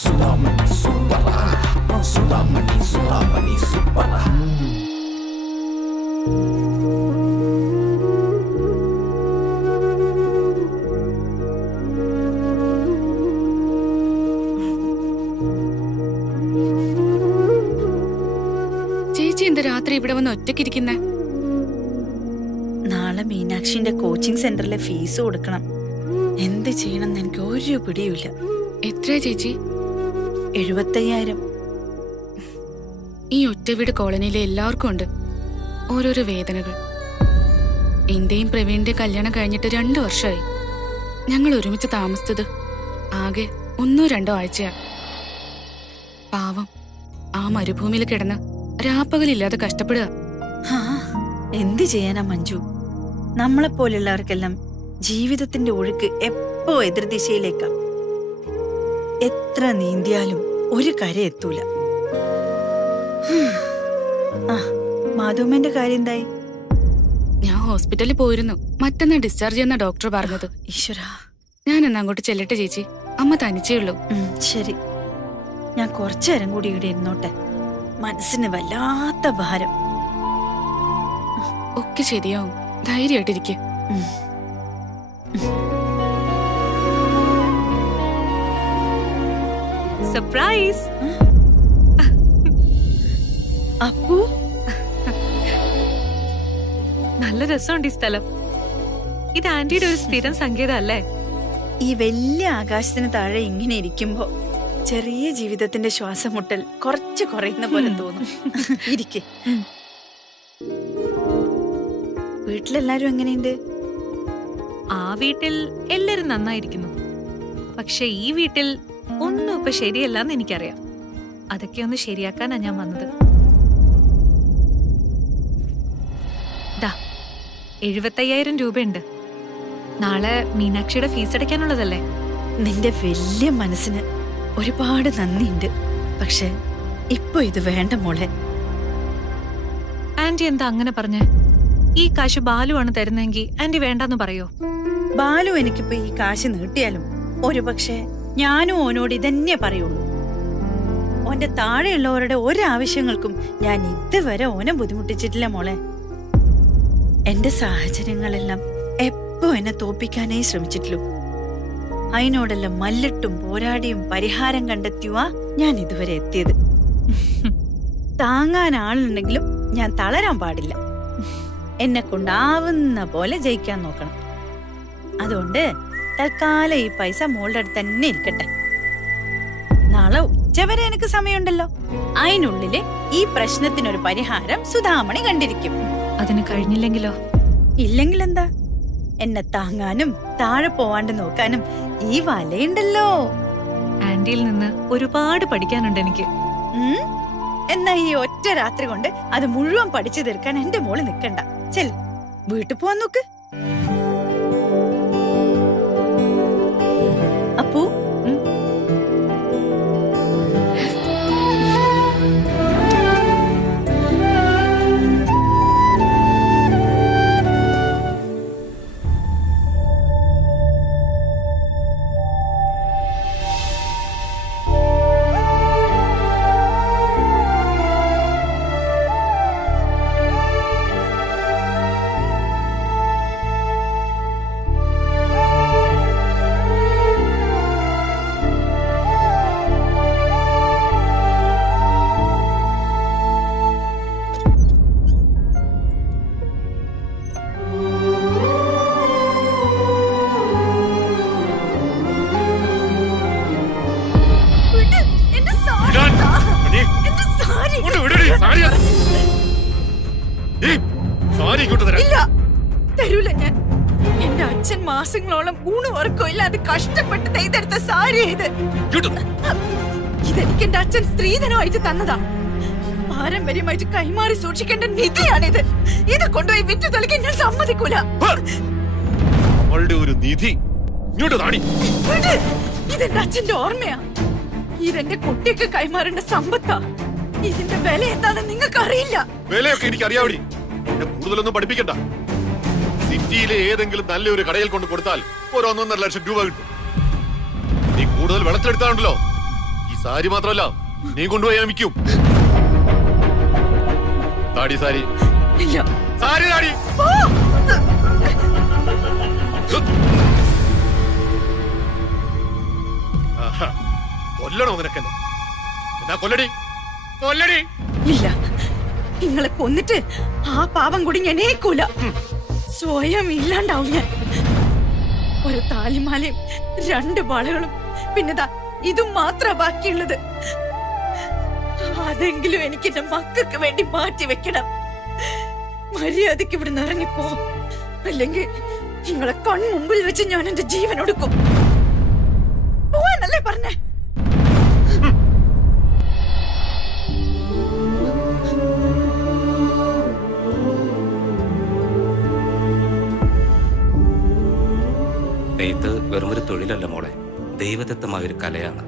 സുധാമണി സൂപ്പറാ, സുധാമണി സുധാമണി സൂപ്പറാ. ചേച്ചി എന്താ രാത്രി ഇവിടെ വന്ന് ഒറ്റയ്ക്കിരിക്കുന്നേ? നാളെ മീനാക്ഷിന്റെ കോച്ചിങ് സെന്ററിലെ ഫീസ് കൊടുക്കണം. എന്ത് ചെയ്യണമെന്ന് എനിക്ക് ഒരു പിടിയുമില്ല. എത്രയാ ചേച്ചി? 75,000. ഈ ഒറ്റ വീട് കോളനിയിലെ എല്ലാവർക്കും ഉണ്ട് ഓരോരോ വേദനകൾ. എന്റെയും പ്രവീണിന്റെ കല്യാണം കഴിഞ്ഞിട്ട് 2 വർഷമായി. ഞങ്ങൾ ഒരുമിച്ച് താമസിച്ചത് ആകെ 1-2 ആഴ്ചയാ. പാവം ആ മരുഭൂമിയിൽ കിടന്ന് രാപ്പകലില്ലാതെ കഷ്ടപ്പെടുക. എന്ത് ചെയ്യാനാ മഞ്ജു? നമ്മളെപ്പോലുള്ളവർക്കെല്ലാം ജീവിതത്തിന്റെ ഒഴുക്ക് എപ്പോ എതിർദിശയിലേക്കാ. എത്ര നീന്തിയാലും ഒരു കര എത്തൂല. മാധുമ്മന്റെ കാര്യം എന്തായി? ഞാൻ ഹോസ്പിറ്റലിൽ പോയിരുന്നു. മറ്റന്നാ ഡിസ്ചാർജ് ചെയ്യുന്ന ഡോക്ടർ പറഞ്ഞത്. ഈശ്വരാ, ഞാൻ എന്നാ അങ്ങോട്ട് ചെല്ലട്ടെ ചേച്ചി? അമ്മ തനിച്ചേ ഉള്ളൂ. ശരി, ഞാൻ കുറച്ചേരം കൂടി ഇവിടെ ഇരുന്നോട്ടെ. മനസ്സിന് വല്ലാത്ത ഭാരം. ഒക്കെ ശരിയാവും, ധൈര്യമായിട്ടിരിക്കെ. സർപ്രൈസ്. അപ്പു, നല്ല രസമുണ്ട് ഈ സ്ഥലം. ഇത് ആന്റിയുടെ ഒരു സ്ഥിരം സങ്കേതം അല്ലേ? ഈ വലിയ ആകാശത്തിന് താഴെ ഇങ്ങനെ ഇരിക്കുമ്പോ ചെറിയ ജീവിതത്തിന്റെ ശ്വാസം മുട്ടൽ കുറച്ച് കുറയുന്ന പോലെ തോന്നും. ഇരിക്കെ. വീട്ടിലെല്ലാരും എങ്ങനെയുണ്ട്? ആ വീട്ടിൽ എല്ലാരും നന്നായിരിക്കുന്നു. പക്ഷെ ഈ വീട്ടിൽ ഒന്നും ഇപ്പൊ ശരിയല്ലെന്ന് എനിക്കറിയാം. അതൊക്കെ ഒന്ന് ശരിയാക്കാനാ ഞാൻ വന്നത്. ദാ 75,000 രൂപയുണ്ട്. നാളെ മീനാക്ഷിയുടെ ഫീസ് അടയ്ക്കാനുള്ളതല്ലേ? നിന്റെ വലിയ മനസ്സിന് ഒരുപാട് നന്ദിയുണ്ട്. പക്ഷെ ഇപ്പൊ ഇത് വേണ്ട മോളെ. ആന്റി എന്താ അങ്ങനെ പറഞ്ഞേ? ഈ കാശ് ബാലുവാണ് തരുന്നെങ്കിൽ ആന്റി വേണ്ടെന്ന് പറയോ? ബാലു എനിക്കിപ്പോ ഈ കാശ് നീട്ടിയാലും ഒരു പക്ഷേ ഞാനും ഓനോട് ഇതന്നെ പറയുള്ളൂ. ഓന്റെ താഴെയുള്ളവരുടെ ഒരാവശ്യങ്ങൾക്കും ഞാൻ ഇതുവരെ ഓനെ ബുദ്ധിമുട്ടിച്ചിട്ടില്ല മോളെ. എന്റെ സാഹചര്യങ്ങളെല്ലാം എപ്പോ എന്നെ തോപ്പിക്കാനേ ശ്രമിച്ചിട്ടുള്ളൂ. അതിനോടെല്ലാം മല്ലിട്ടും പോരാടിയും പരിഹാരം കണ്ടെത്തിയുവാ ഞാൻ ഇതുവരെ എത്തിയത്. താങ്ങാൻ ആളുണ്ടെങ്കിലും ഞാൻ തളരാൻ പാടില്ല. എന്നെ കൊണ്ടാവുന്ന പോലെ ജയിക്കാൻ നോക്കണം. അതുകൊണ്ട് തൽക്കാലം ഈ പൈസ മോളുടെ അടുത്ത് തന്നെ ഇരിക്കട്ടെ. നാളെ ഉച്ചവരെ എനിക്ക് സമയമുണ്ടല്ലോ. അതിനുള്ളില് ഈ പ്രശ്നത്തിനൊരു പരിഹാരം സുധാമണി കണ്ടിരിക്കും. അതിന് കഴിഞ്ഞില്ലെങ്കിലോ? ഇല്ലെങ്കിൽ എന്താ? എന്നെ താങ്ങാനും താഴെ പോവാണ്ട് നോക്കാനും ഈ വലയുണ്ടല്ലോ. ആന്റിയിൽ നിന്ന് ഒരുപാട് പഠിക്കാനുണ്ട് എനിക്ക്. എന്നാ ഈ ഒറ്റ രാത്രി കൊണ്ട് അത് മുഴുവൻ പഠിച്ചു തീർക്കാൻ എന്റെ മോള് നിക്കണ്ട. ചെല്, വീട്ടിൽ പോവാൻ നോക്ക്. അപ്പു, തരൂല ഞാൻ. എന്റെ അച്ഛൻ മാസങ്ങളോളം ഊണ് ഉറക്കോ ഇല്ലാതെ കഷ്ടപ്പെട്ട് നെയ്തെടുത്ത സാരി ഇത്. ഇതെനിക്ക് എന്റെ അച്ഛൻ സ്ത്രീധനമായിട്ട് തന്നതാ. പാരമ്പര്യമായിട്ട് കൈമാറി സൂക്ഷിക്കേണ്ട നിധിയാണിത്. ഇത് കൊണ്ടുപോയി വിറ്റു തെളിക്കാൻ ഞാൻ സമ്മതിക്കൂല. ഒരു നിധി ഇതെന്റെ അച്ഛന്റെ ഓർമ്മയാ. ഇതെന്റെ കുട്ടിക്ക് കൈമാറേണ്ട സമ്പത്താ. ഇതിന്റെ വില എന്താണെന്ന് നിങ്ങൾക്ക് അറിയില്ല. വിലയൊക്കെ എനിക്ക് അറിയാവടി. കൂടുതലൊന്നും പഠിപ്പിക്കണ്ട. സിറ്റിയിലെ ഏതെങ്കിലും നല്ലൊരു കടയിൽ കൊണ്ട് കൊടുത്താൽ 1.5 ലക്ഷം രൂപ കിട്ടും. നീ കൂടുതൽ വെള്ളത്തിലെടുത്താണല്ലോ ഈ സാരി മാത്രമല്ല നീ കൊണ്ടുപോയി ഞാൻ വിൽക്കും. താടി സാരി ഇല്ല. സാരി താടി കൊല്ലണോ നിനക്കെന്നെ? എന്നാ കൊല്ലടി കൊല്ലടി. ഇല്ല, നിങ്ങളെ കൊന്നിട്ട് ആ പാപം കൂടി ഞാൻ ഏക്കൂല. സ്വയം ഇല്ലാണ്ടാവും ഞാൻ. ഒരു താലിമാലയും 2 വളകളും പിന്നെതാ ഇതും മാത്രം ബാക്കിയുള്ളത്. അതെങ്കിലും എനിക്ക് എന്റെ മക്കൾക്ക് വേണ്ടി മാറ്റി വെക്കണം. മര്യാദക്ക് ഇവിടുന്ന് ഇറങ്ങിപ്പോ, അല്ലെങ്കിൽ നിങ്ങളെ കൺമുമ്പിൽ വെച്ച് ഞാൻ എന്റെ ജീവൻ ഒടുക്കും. പോവാനല്ലേ പറഞ്ഞേ? നെയ്ത്ത് വെറുമൊരു തൊഴിലല്ല മോളെ, ദൈവദത്തമായൊരു കലയാണ്.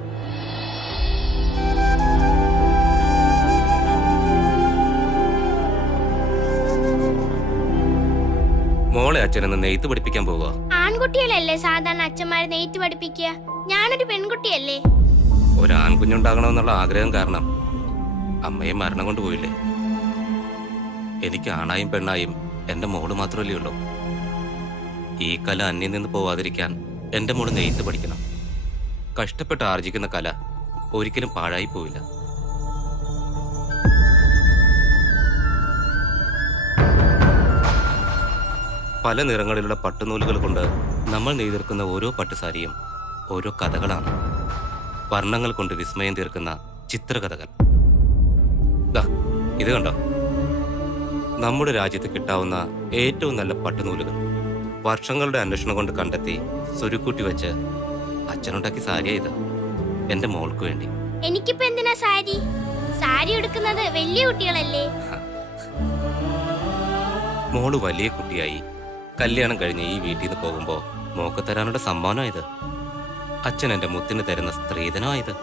മോളെ അച്ഛനെന്ന് നെയ്ത്ത് പഠിപ്പിക്കാൻ പോവുക. ആൺകുട്ടികളല്ലേ സാധാരണ അച്ഛന്മാരെ നെയ്ത്ത് പഠിപ്പിക്കുക? ഞാനൊരു പെൺകുട്ടിയല്ലേ. ഒരു ആൺകുഞ്ഞുണ്ടാകണമെന്നുള്ള ആഗ്രഹം കാരണം അമ്മയെ മരണം കൊണ്ടുപോയില്ലേ. എനിക്ക് ആണായും പെണ്ണായും എന്റെ മോള് മാത്രമല്ലേ ഉള്ളൂ. ഈ കല അന്യം നിന്ന് പോവാതിരിക്കാൻ എന്റെ മോള് നെയ്ത്ത് പഠിക്കണം. കഷ്ടപ്പെട്ട് ആർജിക്കുന്ന കല ഒരിക്കലും പാഴായി പോവില്ല. പല നിറങ്ങളിലുള്ള പട്ടുനൂലുകൾ കൊണ്ട് നമ്മൾ നെയ്തെടുക്കുന്ന ഓരോ പട്ടുസാരിയും ഓരോ കഥകളാണ്. വർണ്ണങ്ങൾ കൊണ്ട് വിസ്മയം തീർക്കുന്ന ചിത്രകഥകൾ. ദാ ഇത് കണ്ടോ, നമ്മുടെ രാജ്യത്ത് കിട്ടാവുന്ന ഏറ്റവും നല്ല പട്ടുനൂലുകൾ വർഷങ്ങളുടെ അന്വേഷണം കൊണ്ട് കണ്ടെത്തി സ്വരുക്കൂട്ടി വെച്ച് അച്ഛനുണ്ടാക്കി സാരിയാ ഇത്, എന്റെ മോൾക്ക് വേണ്ടി. എനിക്കിപ്പോ എന്തിനാ സാരി? സാരി എടുക്കുന്നത് വലിയ കുട്ടികളല്ലേ. മോള് വലിയ കുട്ടിയായി കല്യാണം കഴിഞ്ഞ് ഈ വീട്ടിൽ നിന്ന് പോകുമ്പോ മോക്ക് തരാനുള്ള സമ്മാനം ഇത്. അച്ഛൻ എന്റെ മുത്തിന് തരുന്ന സ്ത്രീധനമായത്.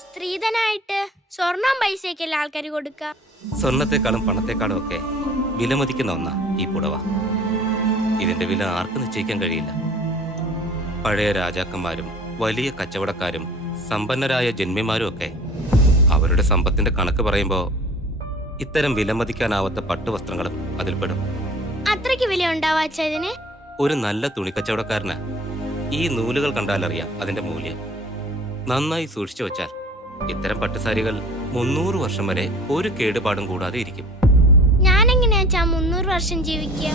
സ്ത്രീധനായിട്ട് സ്വർണം പൈസയൊക്കെയല്ലേ ആൾക്കാർ കൊടുക്ക? സ്വർണത്തെക്കാളും പണത്തെക്കാളും ഒക്കെ വിലമതിക്കുന്ന ഒന്നാ ഈ പുടവ. ഇതിന്റെ വില ആർക്കും നിശ്ചയിക്കാൻ കഴിയില്ല. പഴയ രാജാക്കന്മാരും വലിയ കച്ചവടക്കാരും സമ്പന്നരായ ജന്മിമാരും ഒക്കെ അവരുടെ സമ്പത്തിന്റെ കണക്ക് പറയുമ്പോ ഇത്തരം വിലമതിക്കാനാവാത്ത പട്ടുവസ്ത്രങ്ങളും അതിൽപ്പെടും. അത്രയ്ക്ക് വില ഉണ്ടാവാ ഇതിന്? ഒരു നല്ല തുണിക്കച്ചവടക്കാരന് ഈ നൂലുകൾ കണ്ടാലറിയാം അതിന്റെ മൂല്യം. നന്നായി സൂക്ഷിച്ചു വച്ചാൽ ഇത്തരം പട്ടുസാരികൾ 300 വർഷം വരെ ഒരു കേടുപാടും കൂടാതെ ഇരിക്കും. ഞാൻ എങ്ങനെയാ 300 വർഷം ജീവിക്കുക?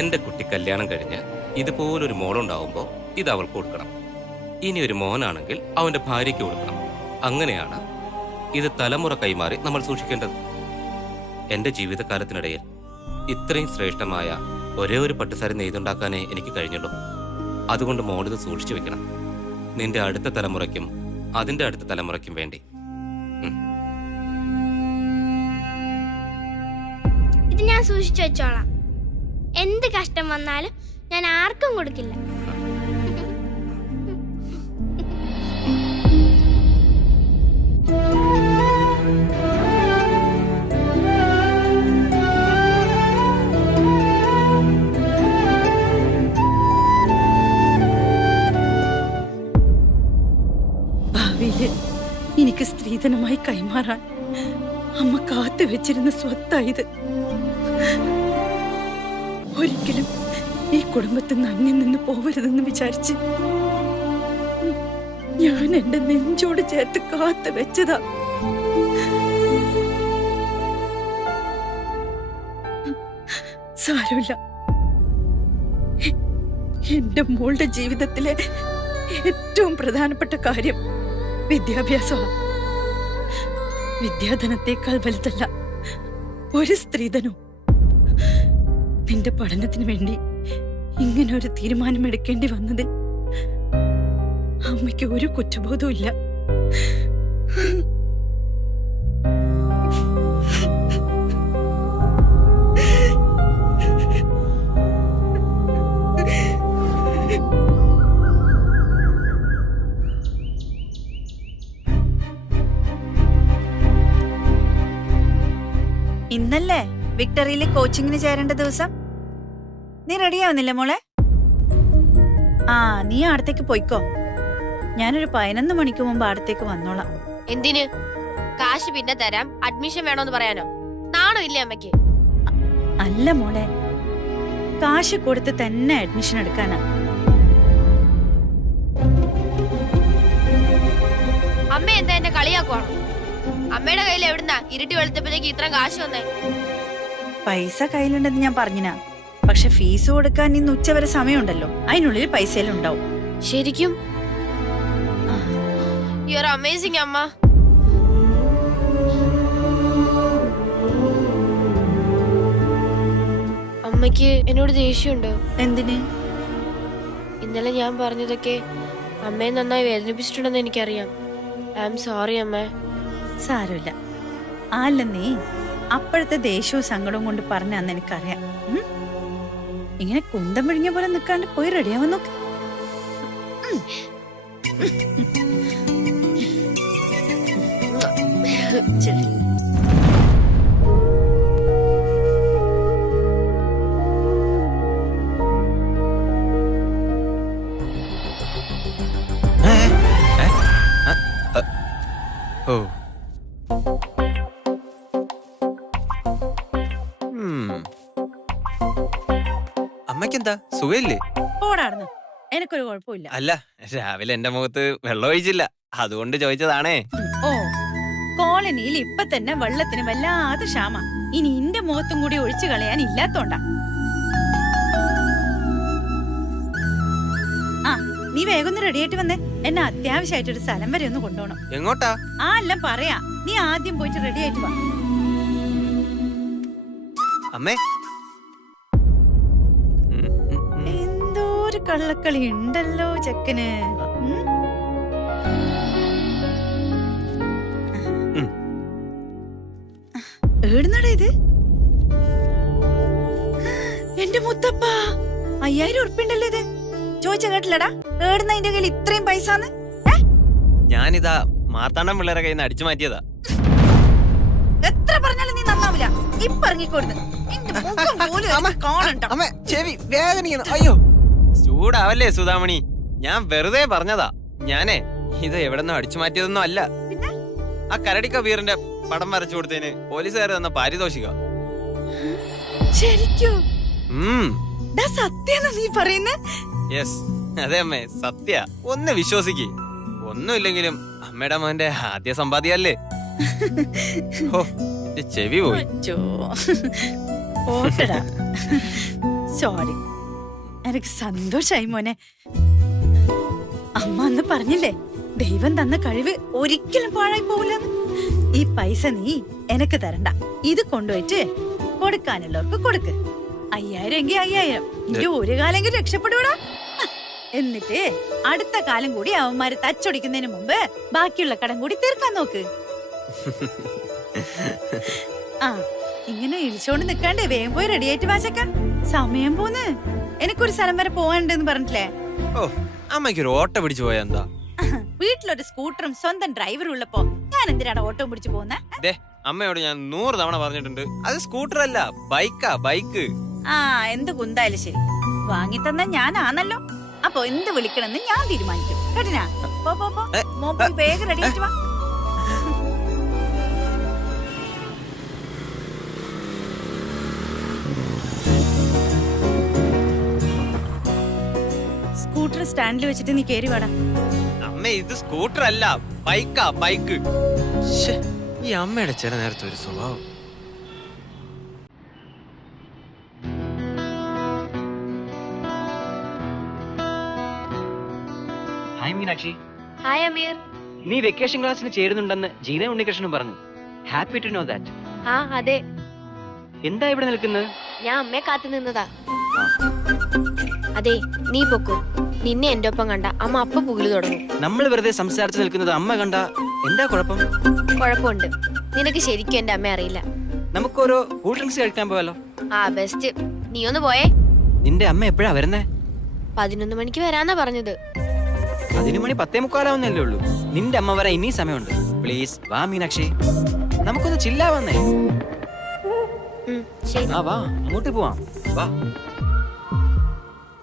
എന്റെ കുട്ടി കല്യാണം കഴിഞ്ഞ് ഇതുപോലൊരു മോളുണ്ടാവുമ്പോ ഇത് അവൾക്ക് കൊടുക്കണം. ഇനി ഒരു മോനാണെങ്കിൽ അവന്റെ ഭാര്യയ്ക്ക് കൊടുക്കണം. അങ്ങനെയാണ് ഇത് തലമുറ കൈമാറി നമ്മൾ സൂക്ഷിക്കേണ്ടത്. എന്റെ ജീവിതകാലത്തിനിടയിൽ ഇത്രയും ശ്രേഷ്ഠമായ ഒരേ ഒരു പട്ടുസാരി നെയ്തുണ്ടാക്കാനേ എനിക്ക് കഴിഞ്ഞുള്ളൂ. അതുകൊണ്ട് മോളിത് സൂക്ഷിച്ചു വെക്കണം, നിന്റെ അടുത്ത തലമുറയ്ക്കും അതിന്റെ അടുത്ത തലമുറയ്ക്കും വേണ്ടി. ഇത് ഞാൻ സൂക്ഷിച്ചു വെച്ചോളാം. എന്ത് കഷ്ടം വന്നാലും ഞാൻ ആർക്കും കൊടുക്കില്ല. ഭാവിയില് എനിക്ക് സ്ത്രീധനമായി കൈമാറാൻ അമ്മ കാത്തു വെച്ചിരുന്ന സ്വത്തായത്. ഒരിക്കലും ഈ കുടുംബത്തിൽ നിന്ന് അന്യം നിന്ന് പോവരുതെന്ന് വിചാരിച്ച് ഞാൻ എന്റെ നെഞ്ചോട് ചേർത്ത് കാത്തു വെച്ചതാ. സാരമില്ല, എന്റെ മോളുടെ ജീവിതത്തിലെ ഏറ്റവും പ്രധാനപ്പെട്ട കാര്യം വിദ്യാഭ്യാസമാണ്. വിദ്യാധനത്തേക്കാൾ വലുതല്ല ഒരു സ്ത്രീധനവും. നിന്റെ പഠനത്തിന് വേണ്ടി ഇങ്ങനെ ഒരു തീരുമാനമെടുക്കേണ്ടി വന്നതിൽ അമ്മയ്ക്ക് ഒരു കുറ്റബോധവും ഇല്ല. ഇന്നല്ലേ വിക്ടറിയിലെ കോച്ചിങ്ങിന് ചേരേണ്ട ദിവസം? നീ റെഡിയാവുന്നില്ല മോളെ? ആ, നീ അടുത്തേക്ക് പോയിക്കോ. ഞാനൊരു 11 മണിക്ക് മുമ്പ് അടുത്തേക്ക് വന്നോളാം. എന്തിന്? കാശ് പിന്നെ തരാം, അഡ്മിഷൻ വേണോന്ന് പറയാനോ? നാണോ ഇല്ലേ അമ്മയ്ക്ക്? അല്ല മോളെ, കാശ് കൊടുത്ത് തന്നെ അഡ്മിഷൻ എടുക്കാനാ. അമ്മ എന്താ എന്നെ കളിയാക്കുവാണോ? അമ്മയുടെ കയ്യിൽ എവിടുന്നാ ഇരുട്ടി വെളുത്തപ്പോഴേക്ക് ഇത്ര കാശ് വന്നേ? പൈസ കയ്യിലുണ്ടെന്ന് ഞാൻ പറഞ്ഞിനാ. പക്ഷെ ഫീസ് കൊടുക്കാൻ ഇന്ന് ഉച്ചവരെ സമയമുണ്ടല്ലോ, അതിനുള്ളിൽ പൈസയെല്ലാം ഉണ്ടാവും. ശരിക്കും? യു ആർ അമേസിംഗ് അമ്മ. അമ്മയ്ക്ക് എന്നോട് ദേഷ്യമുണ്ടോ? എന്തിന്? ഇന്നലെ ഞാൻ പറഞ്ഞതൊക്കെ അമ്മയെ നന്നായി വേദനിപ്പിച്ചിട്ടുണ്ടെന്ന് എനിക്കറിയാം. ഐ ആം സോറി അമ്മ. സാരമില്ല. അല്ല, നീ അപ്പോഴത്തെ ദേഷ്യവും സങ്കടവും കൊണ്ട് പറഞ്ഞാന്ന് എനിക്കറിയാം. ഇങ്ങനെ കുന്തം പിഴിഞ്ഞ പോലെ നിൽക്കാണ്ട് പോയി റെഡിയാവാൻ നോക്ക്. ശരി. ഓ, അമ്മയ്ക്കെന്താ സുഖമില്ലേ? പോടാടുന്നു, എനിക്കൊരു കുഴപ്പമില്ല. അല്ല, രാവിലെ എന്റെ മുഖത്ത് വെള്ളം ഒഴിച്ചില്ല, അതുകൊണ്ട് ചോദിച്ചതാണേ. ഓ, കോളനിയിൽ ഇപ്പൊ തന്നെ വെള്ളത്തിന് വല്ലാതെ ക്ഷാമ. ഇനി ഇന്റെ മുഖത്തും കൂടി ഒഴിച്ചു കളയാൻ ഇല്ലാത്തോണ്ടാ. ആ, നീ വേഗം ഒന്ന് റെഡിയായിട്ട് വന്നേ. എന്നെ അത്യാവശ്യമായിട്ടൊരു സ്ഥലം വരെ ഒന്ന് കൊണ്ടുപോകണം. എങ്ങോട്ടാ? ആ, എല്ലാം പറയാ. നീ ആദ്യം പോയിട്ട് റെഡിയായിട്ട് വാ. അമ്മേ, എന്തോ ഒരു കള്ളക്കളി ഉണ്ടല്ലോ ചെക്കന്. ഏടുന്നടാ ഇത്? എന്റെ മുത്തപ്പ, 5000 ഉറുപ്പിണ്ടല്ലോ ഇത്. ചോദിച്ച കേട്ടില്ലടാ, ഏടുന്ന അതിന്റെ കയ്യിൽ ഇത്രയും പൈസന്ന്? ഞാനിതാ മാർത്താണ്ഡം പിള്ളേരെ കയ്യിൽ നിന്ന് അടിച്ചു മാറ്റിയതാ. എത്ര പറഞ്ഞാലും നീ നന്നാവില്ല. ഇപ്പൊ ഇറങ്ങിക്കോടുന്നു. ചെവി വേദനിക്കുന്നു. അയ്യോ, ചൂടാവല്ലേ സുധാമണി, ഞാൻ വെറുതെ പറഞ്ഞതാ. ഞാനേ ഇത് എവിടെന്നോ അടിച്ചു മാറ്റിയതൊന്നും അല്ല. ആ കരടി കബീറിന്റെ പടം വരച്ചു കൊടുത്തതിന് പോലീസുകാർ തന്ന പാരിതോഷിക. ശരിക്കും? സത്യം നീ പറയുന്നേ? യെസ്, അതെ അമ്മേ, സത്യ. ഒന്ന് വിശ്വസിക്ക്. ഒന്നുമില്ലെങ്കിലും അമ്മയുടെ മോന്റെ ആദ്യ സമ്പാദ്യല്ലേ. ചെവി പോയി. സോറി, എനിക്ക് സന്തോഷായി മോനെ. അമ്മ അന്ന് പറഞ്ഞില്ലേ, ദൈവം തന്ന കഴിവ് ഒരിക്കലും പാഴായി പോവില്ലെന്ന്. ഈ പൈസ നീ എനക്ക് തരണ്ട, ഇത് കൊണ്ടുപോയിട്ട് കൊടുക്കാനുള്ളവർക്ക് കൊടുക്ക്. 5000 എങ്കിൽ 5000. ഇന്റെ ഒരു കാലെങ്കിലും രക്ഷപ്പെടൂടാ. എന്നിട്ട് അടുത്ത കാലം കൂടി അവന്മാര് തച്ചൊടിക്കുന്നതിന് മുമ്പ് ബാക്കിയുള്ള കടം കൂടി തീർക്കാൻ നോക്ക്. ആ, ഇങ്ങനെ ഇളിച്ചോണ്ട് നിക്കാണ്ടേ വേഗം പോയി റെഡി ആയിട്ട് വാച്ചക്ക. സമയം പോന്ന്. എനിക്കൊരു സ്ഥലം വരെ പോവാനുണ്ടെന്ന് പറഞ്ഞില്ലേ? ഓ, അമ്മയ്ക്കൊരു ഓട്ടോ പിടിച്ചു പോയാ എന്താ? വീട്ടിലൊരു സ്കൂട്ടറും സ്വന്തം ഡ്രൈവറും ഉള്ളപ്പോ ഞാൻ എന്തിനാണ് ഓട്ടോ പിടിച്ചു പോകുന്നേ? അമ്മയോട് ഞാൻ 100 തവണ പറഞ്ഞിട്ടുണ്ട്, അത് സ്കൂട്ടർ അല്ല, ബൈക്കാ, ബൈക്ക്. ആ, എന്ത് കുന്തായാലും ശരി, വാങ്ങിത്തന്ന ഞാനാണല്ലോ. അപ്പൊ എന്ത് വിളിക്കണമെന്ന് ഞാൻ തീരുമാനിക്കും. കേട്ടിനാ? പോ, വേഗം റെഡി ആയിട്ട് വാ. സ്കൂട്ടർ സ്റ്റാൻഡിൽ വെച്ചിട്ട് നീ കേറി വാടാ. അമ്മ, ഇത് സ്കൂട്ടർ അല്ല, ബൈക്കാ, ബൈക്ക്. ഈ അമ്മയുടെ ചില നേരത്തെ ഒരു സ്വഭാവം. ഹായ് മീനാക്ഷി. ഹായ് അമീർ. നീ വെക്കേഷൻ ക്ലാസ്സിന് ചേരുന്നുണ്ടെന്ന് ജീന ഉണ്ണികൃഷ്ണൻ പറഞ്ഞു. Happy to know that. ആ, അതെ. എന്താ ഇവിടെ നിൽക്കുന്നത്? ഞാൻ അമ്മയെ കാത്തു നിന്നതാ. അതെ, നീ പൊക്കോ. നിന്നെ എന്റെ ഒപ്പം കണ്ട അമ്മ അപ്പ പുകില് തുടങ്ങും. നമ്മൾ വെറുതെ സംസാരിച്ചു നിൽക്കുന്നത് അമ്മ കണ്ട എന്താ കുഴപ്പം? കുഴപ്പമുണ്ട്. നിനക്ക് ശരിക്കും എന്റെ അമ്മ അറിയില്ല. നമുക്കൊരു കൂൾ ഡ്രിങ്ക്സ് കഴിക്കാൻ പോയാലോ? ആ, ബെസ്റ്റ്. നീ ഒന്ന് പോയേ. നിന്റെ അമ്മ എപ്പോഴാ വരുന്നേ? 11 മണിക്ക് വരാന്നാ പറഞ്ഞത്. 11 മണി 10:45 ഉള്ളൂ. നിന്റെ അമ്മ വരാൻ ഇനി സമയമുണ്ട്. പ്ലീസ് വാ മീനാക്ഷി, നമുക്കൊന്ന് ചില്ലാവന്നേ. ആ, വാ, അങ്ങോട്ട് പോവാം. വാ.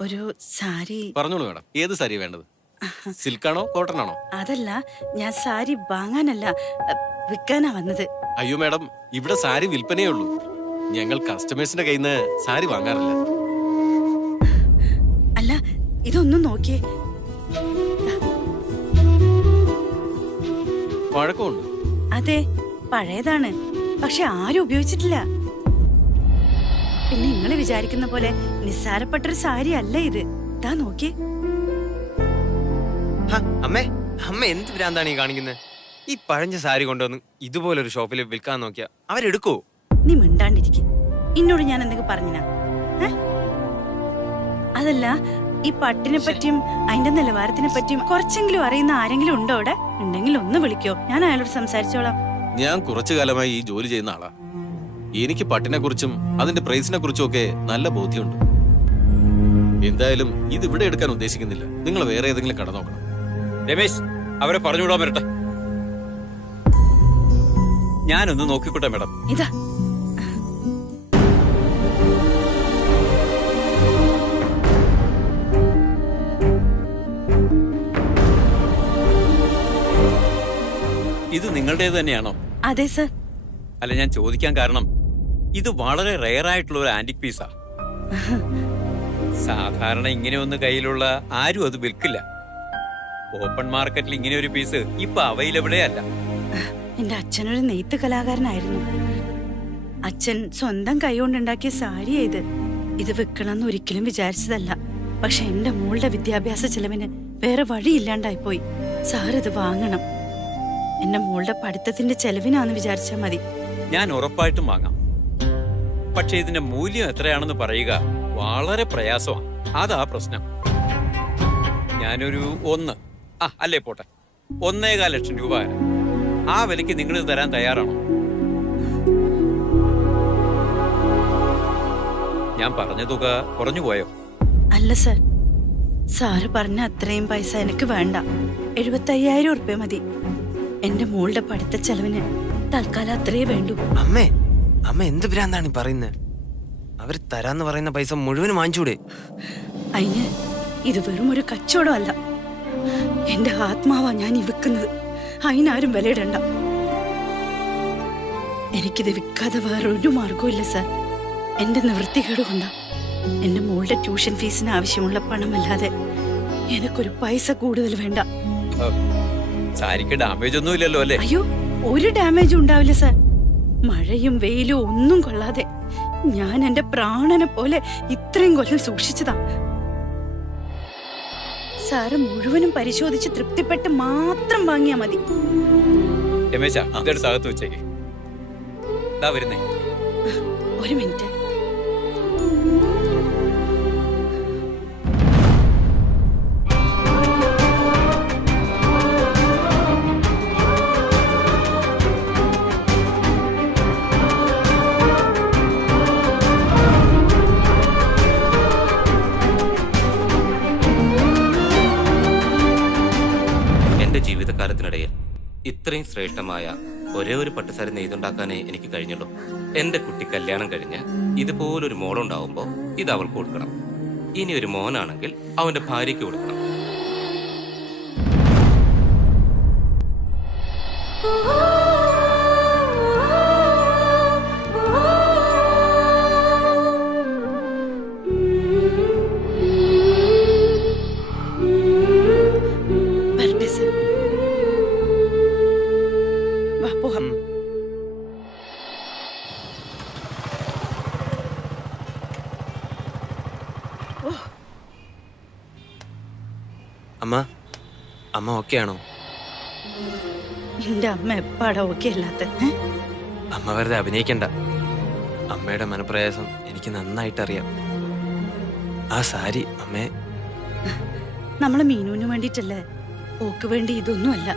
ഒരു സാരി. പറഞ്ഞോളൂ മാഡം, ഏത് സാരി വേണ്ടത്? സിൽക്കാണോ കോട്ടൺ ആണോ? അതല്ല, ഞാൻ സാരി വാങ്ങാനല്ല വിൽക്കാനാ വന്നത്. അയ്യോ മാഡം, ഇവിടെ സാരി വിൽപ്പനയേ ഉള്ളൂ. ഞങ്ങൾ കസ്റ്റമേഴ്സിന്റെ കയ്യിൽ നിന്ന് സാരി വാങ്ങാറില്ല. അല്ല, ഇതൊന്നും നോക്കിയേ. പഴക്കമുണ്ട്. അതെ, പഴയതാണ്. പക്ഷെ ആരും ഉപയോഗിച്ചിട്ടില്ല. പിന്നെ നിങ്ങൾ വിചാരിക്കുന്ന പോലെ നിസ്സാരപ്പെട്ടൊരു സാരി അല്ല ഇത്. ഇതാ നോക്കിയേ. അമ്മേ, അമ്മ എന്ത് ഭ്രാന്താണ് ഈ കാണിക്കുന്നത്? ഈ പഴഞ്ഞ സാരി കൊണ്ടുവന്ന് ഇതുപോലൊരു ഷോപ്പിൽ വിൽക്കാൻ നോക്കിയാ അവരെടുക്കോ? നീ മിണ്ടാണ്ടിരിക്കും. എന്നോട് ഞാൻ എന്തൊക്കെ പറഞ്ഞിനാ? അതല്ല, ഈ പട്ടിനെ പറ്റിയും അതിന്റെ നിലവാരത്തിനെ പറ്റിയും കുറച്ചെങ്കിലും അറിയുന്ന ആരെങ്കിലും ഉണ്ടോ അവിടെ? ഉണ്ടെങ്കിൽ ഒന്ന് വിളിക്കോ, ഞാൻ അയാളോട് സംസാരിച്ചോളാം. ഞാൻ കുറച്ചു കാലമായി ഈ ജോലി ചെയ്യുന്ന ആളാ. എനിക്ക് പട്ടിനെ കുറിച്ചും അതിന്റെ പ്രൈസിനെ കുറിച്ചും ഒക്കെ നല്ല ബോധ്യമുണ്ട്. എന്തായാലും ഇത് ഇവിടെ എടുക്കാൻ ഉദ്ദേശിക്കുന്നില്ല. നിങ്ങൾ വേറെ ഏതെങ്കിലും കട നോക്കണം. രമേശ്, അവരെ പറഞ്ഞുവിടാൻ വരട്ടെ. ഞാനൊന്ന് നോക്കിക്കോട്ടെ മാഡം. ഇതാ ഇത് നിങ്ങളുടേത് തന്നെയാണോ? അതെ സർ. അല്ല, ഞാൻ ചോദിക്കാൻ കാരണം ഇത് വളരെ റെയർ ആയിട്ടുള്ള ഒരു ആന്റിക് പീസാ. സാധാരണ ഇങ്ങനെ ഒന്ന് കയ്യിലുള്ള ആരും അത് വിൽക്കില്ല. ഓപ്പൺ മാർക്കറ്റിൽ ഇങ്ങനെ ഒരു പീസ് ഇപ്പൊ അവൈലബിളേ അല്ല. എന്റെ അച്ഛനൊരു നെയ്ത്ത് കലാകാരനായിരുന്നു. അച്ഛൻ സ്വന്തം കൈകൊണ്ടുണ്ടാക്കിയ സാരി ഇത് വിൽക്കണമെന്ന് ഒരിക്കലും വിചാരിച്ചതല്ല. പക്ഷെ എന്റെ മോളുടെ വിദ്യാഭ്യാസ ചെലവിന് വേറെ വഴിയില്ലാണ്ടായിപ്പോയി. സാർ ഇത് വാങ്ങണം. എന്റെ മോളുടെ പഠിത്തത്തിന്റെ ചെലവിനാന്ന് വിചാരിച്ചാൽ മതി. ഞാൻ ഉറപ്പായിട്ടും വാങ്ങാം. പക്ഷെ ഇതിന്റെ മൂല്യം എത്രയാണെന്ന് പറയുക വളരെ പ്രയാസമാണ്. അതാ പ്രശ്നം. ഞാനൊരു അല്ലേ പോട്ടെ, 1.25 ലക്ഷം രൂപ വരാം. ആ വിലയ്ക്ക് നിങ്ങൾ ഇത് തരാൻ തയ്യാറാണോ? ഞാൻ പറഞ്ഞ തുക കുറഞ്ഞു പോയോ? അല്ല സർ, സാറ് പറഞ്ഞ അത്രയും പൈസ എനിക്ക് വേണ്ട. 75,000 ഉറുപ്പ്യ മതി. എന്റെ മോളുടെ പഠിത്ത ചെലവിന് തൽക്കാലം അത്രയേ വേണ്ടൂ. അമ്മേ, അമ്മ എന്ത് ഭ്രാന്താണ് പറയുന്നത്? അവർ തരാന്ന് പറയുന്ന പൈസ മുഴുവനും വാങ്ങിച്ചൂടെ? അതിന് ഇത് വെറും ഒരു കച്ചവടം അല്ല. എന്റെ ആത്മാവാ ഞാൻ ഈ വിൽക്കുന്നത്. അതിനാരും വിലയിടണ്ട. എനിക്കിത് വിൽക്കാതെ വേറൊരു മാർഗവും ഇല്ല സർ. എന്റെ നിവൃത്തികേട് കൊണ്ടാ. എന്റെ മോളുടെ ട്യൂഷൻ ഫീസിന് ആവശ്യമുള്ള പണമല്ലാതെ എനിക്കൊരു പൈസ കൂടുതൽ വേണ്ട. സാരിക്ക് ഡാമേജ് ഒന്നും ഇല്ലല്ലോ അല്ലേ? അയ്യോ, ഒരു ഡാമേജും ഉണ്ടാവില്ല സർ. മഴയും വെയിലും ഒന്നും കൊള്ളാതെ ഞാൻ എന്റെ പ്രാണനെ പോലെ ഇത്രയും കൊല്ലം സൂക്ഷിച്ചതാ. സാറ് മുഴുവനും പരിശോധിച്ച് തൃപ്തിപ്പെട്ട് മാത്രം വാങ്ങിയാ മതി. രമേശ, ഇതെടുത്ത് അകത്ത് വെച്ചേക്ക്. ഇതാ വരുന്നേ. ഒരു മിനിറ്റ്. ജീവിതകാലത്തിനിടയിൽ ഇത്രയും ശ്രേഷ്ഠമായ ഒരേ ഒരു പട്ടുസാരി നെയ്തുണ്ടാക്കാനേ എനിക്ക് കഴിഞ്ഞുള്ളൂ. എന്റെ കുട്ടി കല്യാണം കഴിഞ്ഞ് ഇതുപോലൊരു മോളുണ്ടാവുമ്പോൾ ഇത് അവൾക്ക് കൊടുക്കണം. ഇനി ഒരു മോനാണെങ്കിൽ അവന്റെ ഭാര്യയ്ക്ക് കൊടുക്കണം. അമ്മ, അമ്മ ഓക്കെ ആണോ? എന്റെ അമ്മ എപ്പാടാ ഓക്കെ അല്ലാത്ത? അമ്മ വെറുതെ അഭിനയിക്കണ്ട. അമ്മയുടെ മനപ്രയാസം എനിക്ക് നന്നായിട്ടറിയാം. ആ സാരി അമ്മേ, നമ്മളെ മീനുവിന് വേണ്ടിട്ടല്ലേ. ഓക്ക് വേണ്ടി ഇതൊന്നുമല്ല.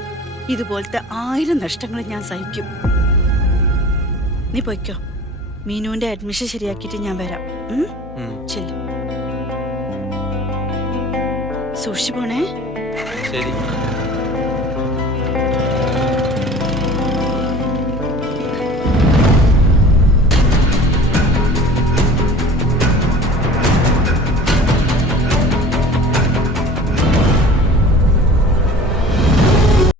ഇതുപോലത്തെ 1000 നഷ്ടങ്ങൾ ഞാൻ സഹിക്കും. നീ പൊയ്ക്കോ. മീനുവിന്റെ അഡ്മിഷൻ ശരിയാക്കിയിട്ട് ഞാൻ വരാം. ചെല്ലു. സൂക്ഷിച്ചു പോണേ. ശരി.